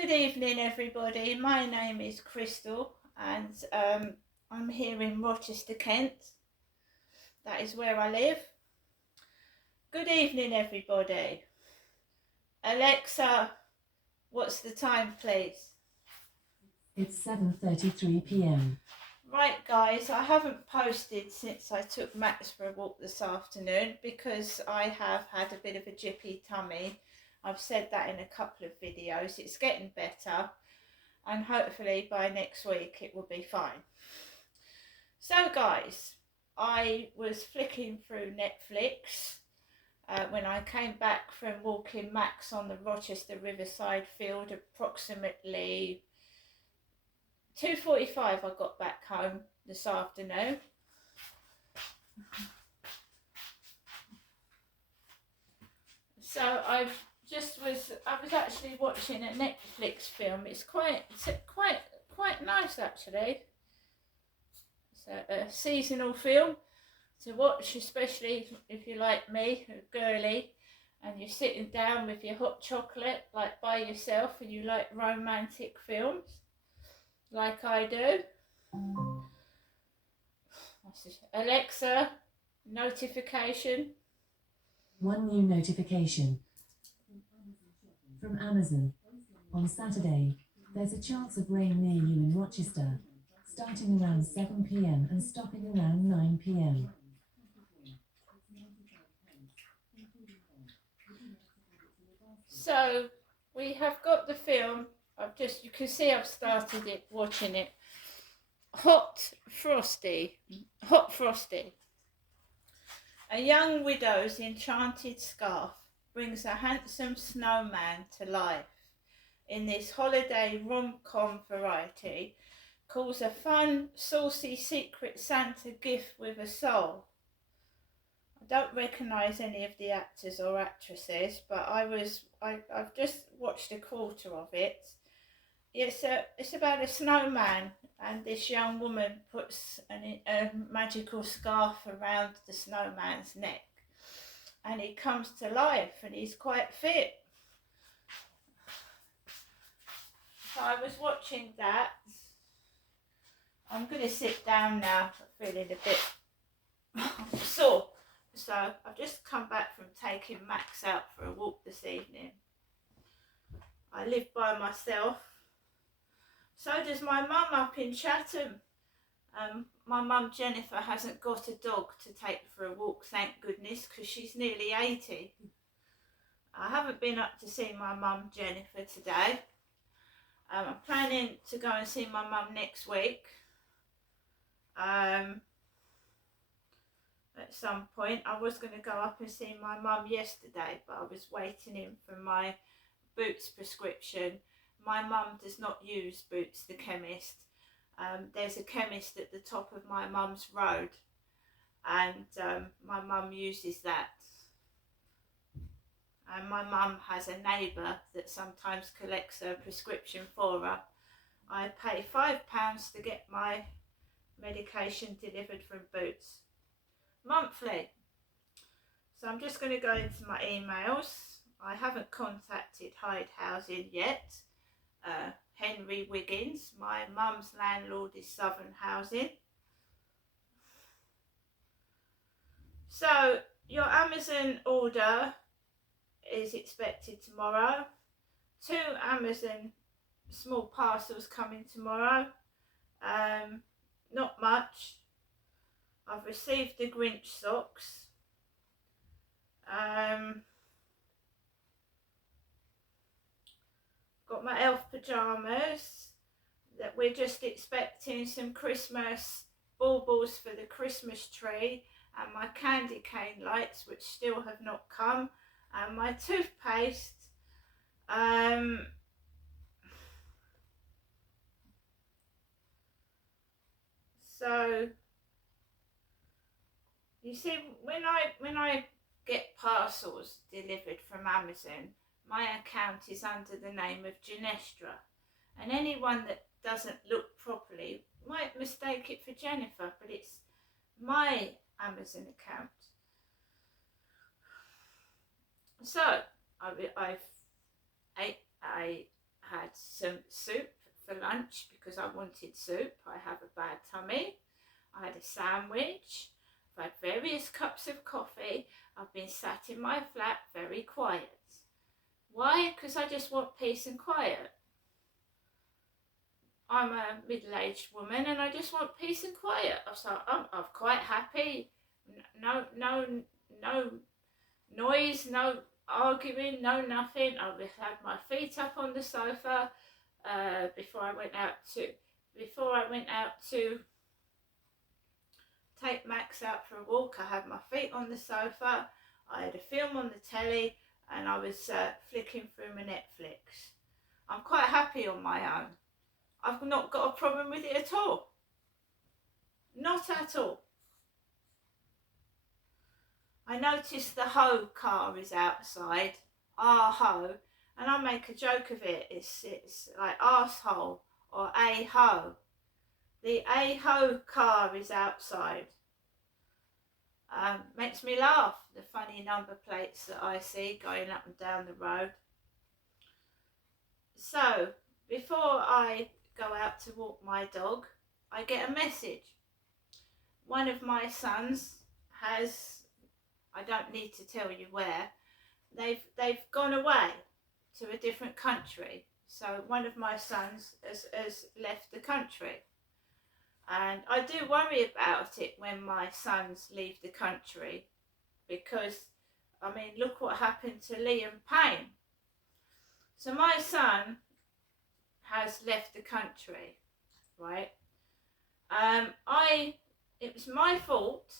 Good evening, everybody. My name is Crystal, and I'm here in Rochester, Kent. That is where I live. Good evening, everybody. Alexa, what's the time, please? It's 7:33 p.m. Right, guys, I haven't posted since I took Max for a walk this afternoon because I have had a bit of a jippy tummy. I've said that in a couple of videos. It's getting better, and hopefully by next week it will be fine. So guys, I was flicking through Netflix when I came back from walking Max on the Rochester Riverside field. Approximately 2:45 I got back home this afternoon. So I was actually watching a Netflix film. It's quite nice actually. It's a seasonal film to watch, especially if you're like me, a girly, and you're sitting down with your hot chocolate like by yourself and you like romantic films like I do. Alexa, notification. One new notification from Amazon. On Saturday, there's a chance of rain near you in Rochester, starting around 7 p.m. and stopping around 9 p.m. So we have got the film. You can see I've started it, watching it. Hot Frosty. A young widow's enchanted scarf brings a handsome snowman to life in this holiday rom-com variety, calls a fun, saucy Secret Santa gift with a soul. I don't recognise any of the actors or actresses, but I've just watched a quarter of it. It's about a snowman, and this young woman puts a magical scarf around the snowman's neck, and he comes to life, and he's quite fit. So I was watching that. I'm going to sit down now, feeling a bit sore. So I've just come back from taking Max out for a walk this evening. I live by myself. So does my mum up in Chatham. My mum Jennifer hasn't got a dog to take for a walk, thank goodness, because she's nearly 80. I haven't been up to see my mum Jennifer today. I'm planning to go and see my mum next week. At some point. I was going to go up and see my mum yesterday, but I was waiting in for my Boots prescription. My mum does not use Boots, the chemist. There's a chemist at the top of my mum's road, and my mum uses that. And my mum has a neighbour that sometimes collects her prescription for her. I pay £5 to get my medication delivered from Boots monthly. So I'm just going to go into my emails. I haven't contacted Hyde Housing yet. Henry Wiggins, my mum's landlord, is Southern Housing. So your Amazon order is expected tomorrow. 2 Amazon small parcels coming tomorrow. Not much. I've received the Grinch socks. Got my elf pyjamas. That we're just expecting some Christmas baubles for the Christmas tree, and my candy cane lights, which still have not come, and my toothpaste. So you see, when I get parcels delivered from Amazon, my account is under the name of Genestra, and anyone that doesn't look properly might mistake it for Jennifer, but it's my Amazon account. So I had some soup for lunch because I wanted soup. I have a bad tummy. I had a sandwich. I've had various cups of coffee. I've been sat in my flat very quiet. Why? Because I just want peace and quiet. I'm a middle-aged woman and I just want peace and quiet. So I'm quite happy. No noise, no arguing, no nothing. I had my feet up on the sofa before I went out to take Max out for a walk. I had my feet on the sofa. I had a film on the telly and I was flicking through my Netflix. I'm quite happy on my own. I've not got a problem with it at all. Not at all. I noticed the Ho car is outside, Ho, and I make a joke of it. It's like arsehole or a ho. The a ho car is outside. Makes me laugh, the funny number plates that I see going up and down the road. So, before I go out to walk my dog, I get a message. One of my sons has, I don't need to tell you where, they've gone away to a different country. So one of my sons has left the country. And I do worry about it when my sons leave the country because, I mean, look what happened to Liam Payne. So my son has left the country, right? It was my fault.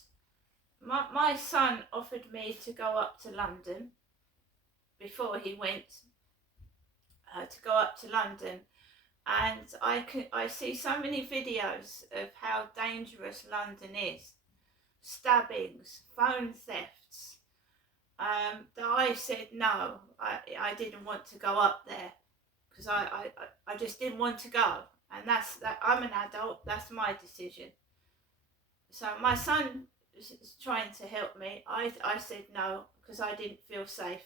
My son offered me to go up to London before he went to go up to London, and I see so many videos of how dangerous London is, stabbings, phone thefts, that I said no, I didn't want to go up there because I just didn't want to go, and that I'm an adult, that's my decision. So my son is trying to help me. I said no because I didn't feel safe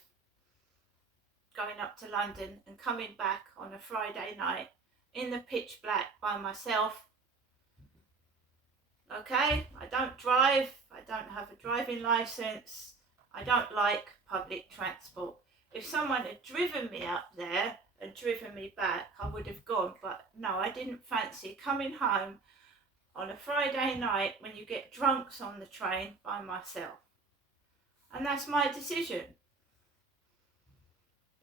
going up to London and coming back on a Friday night in the pitch black by myself. Okay, I don't drive, I don't have a driving license, I don't like public transport. If someone had driven me up there and driven me back, I would have gone, but no, I didn't fancy coming home on a Friday night when you get drunks on the train by myself. And that's my decision.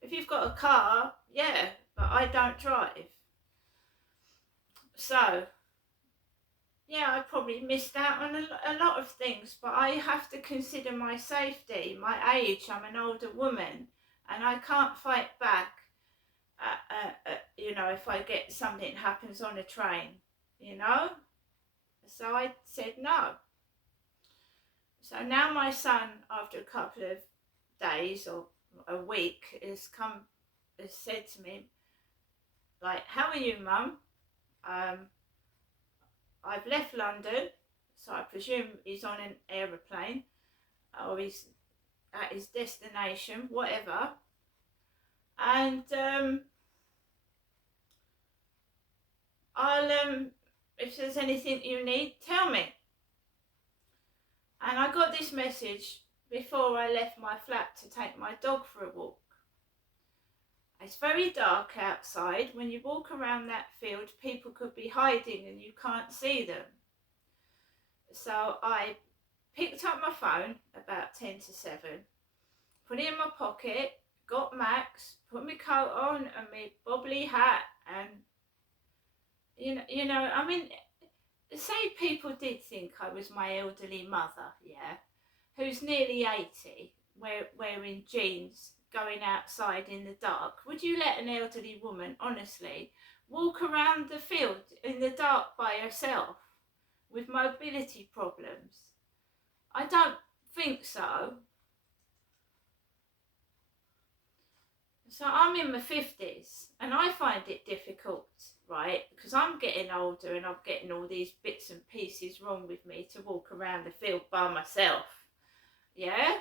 If you've got a car, yeah, but I don't drive. So, yeah, I probably missed out on a lot of things, but I have to consider my safety, my age. I'm an older woman and I can't fight back, you know, if I get something happens on a train, you know. So I said no. So now my son, after a couple of days or a week, has said to me, like, how are you, Mum? I've left London, so I presume he's on an aeroplane or he's at his destination, whatever. And I'll if there's anything you need, tell me. And I got this message before I left my flat to take my dog for a walk. It's very dark outside. When you walk around that field, people could be hiding and you can't see them. So I picked up my phone about 10 to 7, put it in my pocket, got Max, put my coat on and my bobbly hat, and you know, I mean, say people did think I was my elderly mother, yeah, who's nearly 80, wearing jeans, going outside in the dark. Would you let an elderly woman, honestly, walk around the field in the dark by herself with mobility problems? I don't think so. So I'm in my 50s and I find it difficult, right, because I'm getting older and I'm getting all these bits and pieces wrong with me to walk around the field by myself, yeah?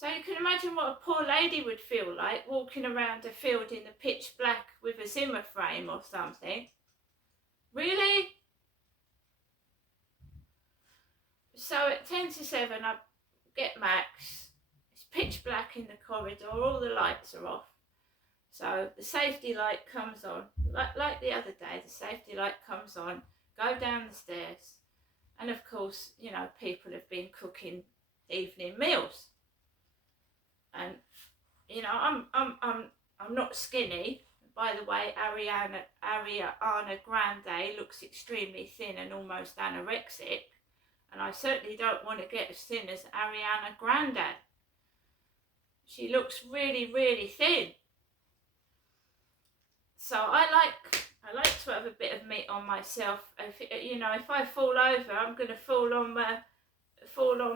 So you can imagine what a poor lady would feel like walking around a field in the pitch black with a Zimmer frame or something. Really? So at 10 to 7 I get Max. It's pitch black in the corridor, all the lights are off. So the safety light comes on, like the other day, the safety light comes on, go down the stairs. And of course, you know, people have been cooking evening meals. And, you know, I'm not skinny. By the way, Ariana Grande looks extremely thin and almost anorexic. And I certainly don't want to get as thin as Ariana Grande. She looks really, really thin. So I like to have a bit of meat on myself. If, you know, if I fall over, I'm going to fall on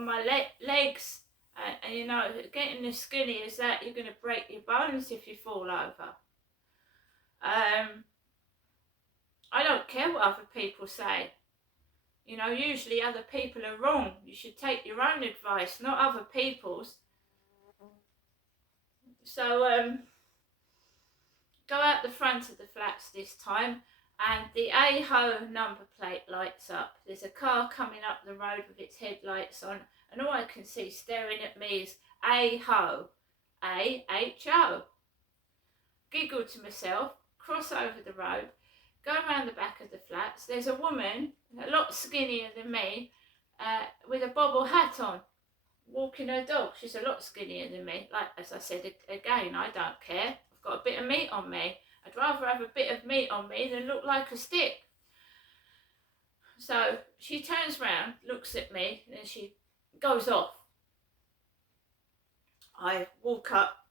my legs. And you know, getting as skinny as that, you're going to break your bones if you fall over. I don't care what other people say. You know, usually other people are wrong. You should take your own advice, not other people's. So, go out the front of the flats this time, and the A-ho number plate lights up. There's a car coming up the road with its headlights on, and all I can see staring at me is A-ho, A-H-O. Giggle to myself, cross over the road, go around the back of the flats. There's a woman, a lot skinnier than me, with a bobble hat on, walking her dog. She's a lot skinnier than me. Like, as I said again, I don't care. I've got a bit of meat on me. I'd rather have a bit of meat on me than look like a stick. So she turns round, looks at me, and then she goes off. I walk up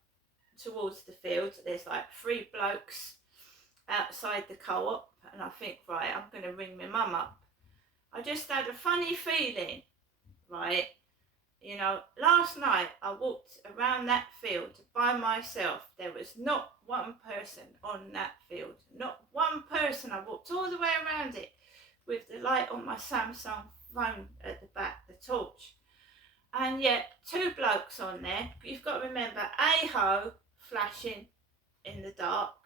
towards the field. There's like 3 blokes outside the co-op, and I think, right, I'm going to ring my mum up. I just had a funny feeling, right? You know, last night I walked around that field by myself. There was not one person on that field. Not one person. I walked all the way around it with the light on my Samsung phone at the back, the torch. And yet, 2 blokes on there. You've got to remember, A-ho flashing in the dark.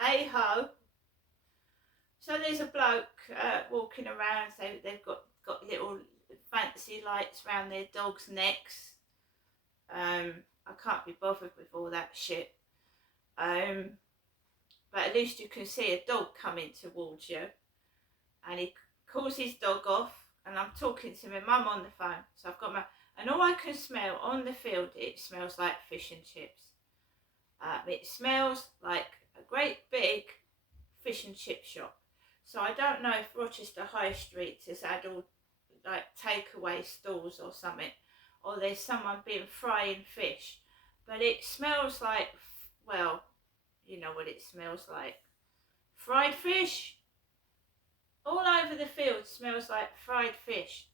A-ho. So there's a bloke walking around. So they've got little fancy lights around their dogs' necks. I can't be bothered with all that shit. But at least you can see a dog coming towards you. And he calls his dog off, and I'm talking to my mum on the phone. So I've got and all I can smell on the field, it smells like fish and chips. It smells like a great big fish and chip shop. So I don't know if Rochester High Street has had all like takeaway stalls or something, or there's someone been frying fish, but it smells like, well, you know what it smells like, fried fish. All over the field smells like fried fish.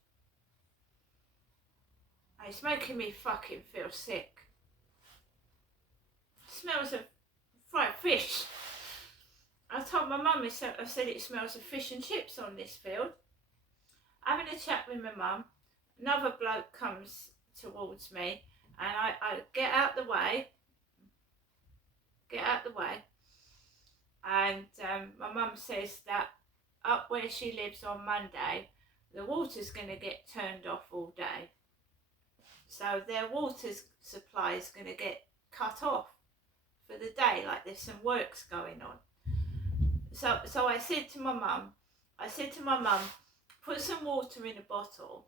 It's making me fucking feel sick. It smells of fried fish. I told my mum, I said it smells of fish and chips on this field. Having a chat with my mum, another bloke comes towards me, and I get out the way, and my mum says that up where she lives on Monday, the water's going to get turned off all day. So their water supply is going to get cut off for the day, like there's some works going on. So I said to my mum, put some water in a bottle,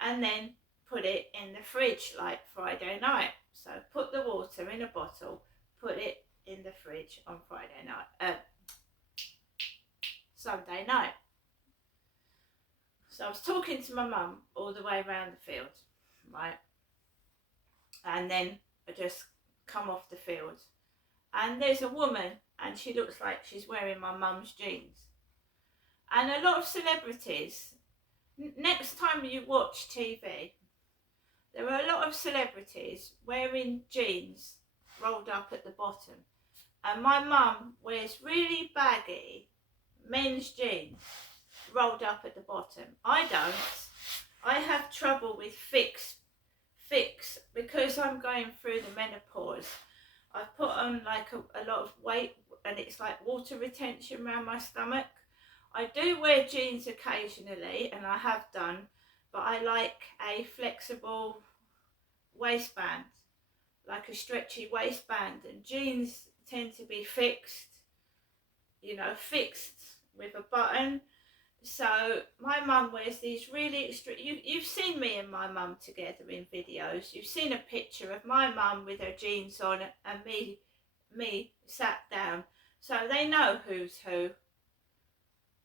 and then put it in the fridge like Friday night. So put the water in a bottle, put it in the fridge on Sunday night. So I was talking to my mum all the way around the field, right? And then I just come off the field, and there's a woman, and she looks like she's wearing my mum's jeans. And a lot of celebrities, next time you watch TV, there are a lot of celebrities wearing jeans rolled up at the bottom. And my mum wears really baggy men's jeans rolled up at the bottom. I don't. I have trouble with fix because I'm going through the menopause. I've put on like a lot of weight, and it's like water retention around my stomach. I do wear jeans occasionally, and I have done, but I like a flexible waistband, like a stretchy waistband, and jeans tend to be fixed, fixed with a button. So my mum wears these really you've seen me and my mum together in videos. You've seen a picture of my mum with her jeans on and me sat down. So they know who's who.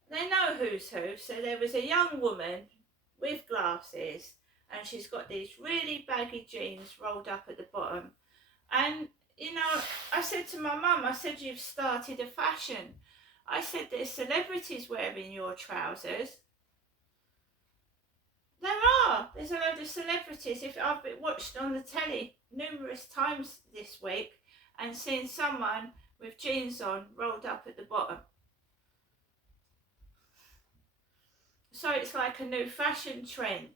They know who's who. So there was a young woman with glasses, and she's got these really baggy jeans rolled up at the bottom. And I said to my mum, I said, you've started a fashion. I said, there's celebrities wearing your trousers. There's a load of celebrities. If I've been watched on the telly numerous times this week and seen someone with jeans on rolled up at the bottom. So it's like a new fashion trend.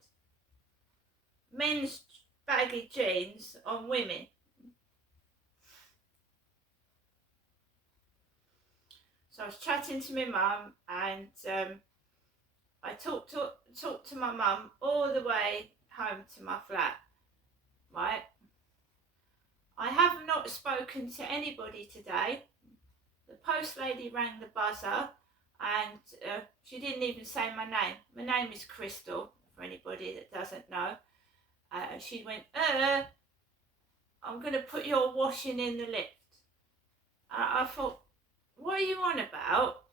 Men's baggy jeans on women. So I was chatting to my mum, and I talked to my mum all the way home to my flat, right? I have not spoken to anybody today. The post lady rang the buzzer, and she didn't even say my name. My name is Crystal, for anybody that doesn't know. She went, I'm going to put your washing in the lift. I thought, what are you on about?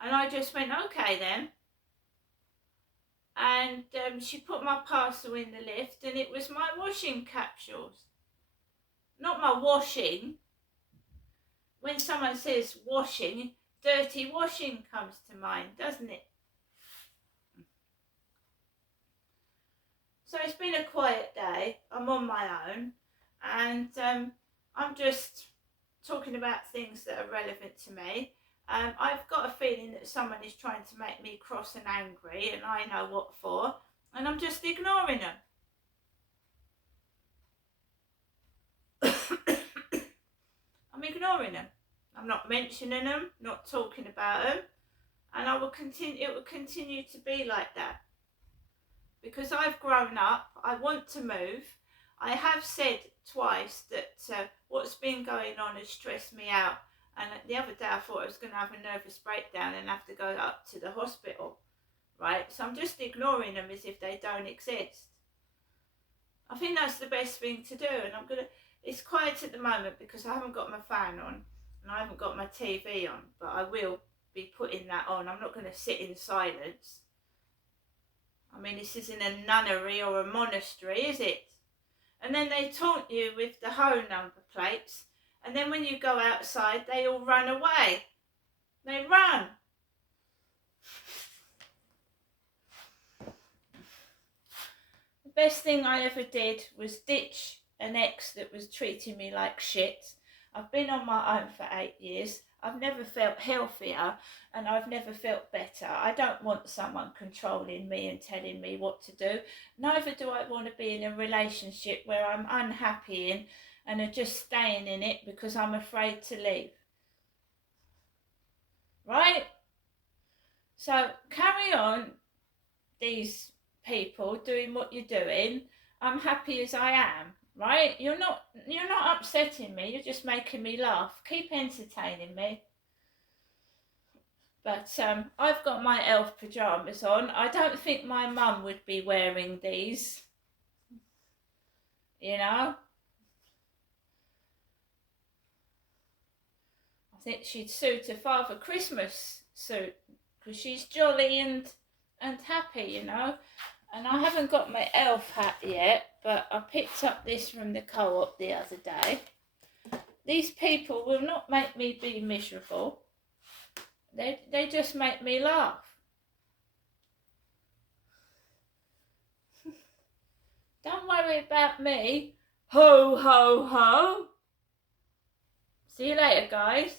And I just went, okay then. And she put my parcel in the lift, and it was my washing capsules. Not my washing. When someone says washing, dirty washing comes to mind, doesn't it? So it's been a quiet day. I'm on my own, and I'm just talking about things that are relevant to me. I've got a feeling that someone is trying to make me cross and angry, and I know what for, and I'm just ignoring them. I'm ignoring them. I'm not mentioning them, not talking about them, and I will continue. It will continue to be like that because I've grown up. I want to move. I have said twice that what's been going on has stressed me out. And the other day I thought I was going to have a nervous breakdown and have to go up to the hospital, right? So I'm just ignoring them as if they don't exist. I think that's the best thing to do, and it's quiet at the moment because I haven't got my fan on and I haven't got my TV on, but I will be putting that on. I'm not going to sit in silence. I mean, this isn't a nunnery or a monastery, is it? And then they taunt you with the home number plates. And then when you go outside, they all run away. They run. The best thing I ever did was ditch an ex that was treating me like shit. I've been on my own for 8 years. I've never felt healthier, and I've never felt better. I don't want someone controlling me and telling me what to do. Neither do I want to be in a relationship where I'm unhappy in and are just staying in it because I'm afraid to leave. Right? So carry on, these people doing what you're doing. I'm happy as I am, right? You're not upsetting me, you're just making me laugh. Keep entertaining me. But I've got my elf pyjamas on. I don't think my mum would be wearing these. I think she'd suit a Father Christmas suit because she's jolly and happy, And I haven't got my elf hat yet, but I picked up this from the co-op the other day. These people will not make me be miserable. They just make me laugh. Don't worry about me. Ho, ho, ho. See you later, guys.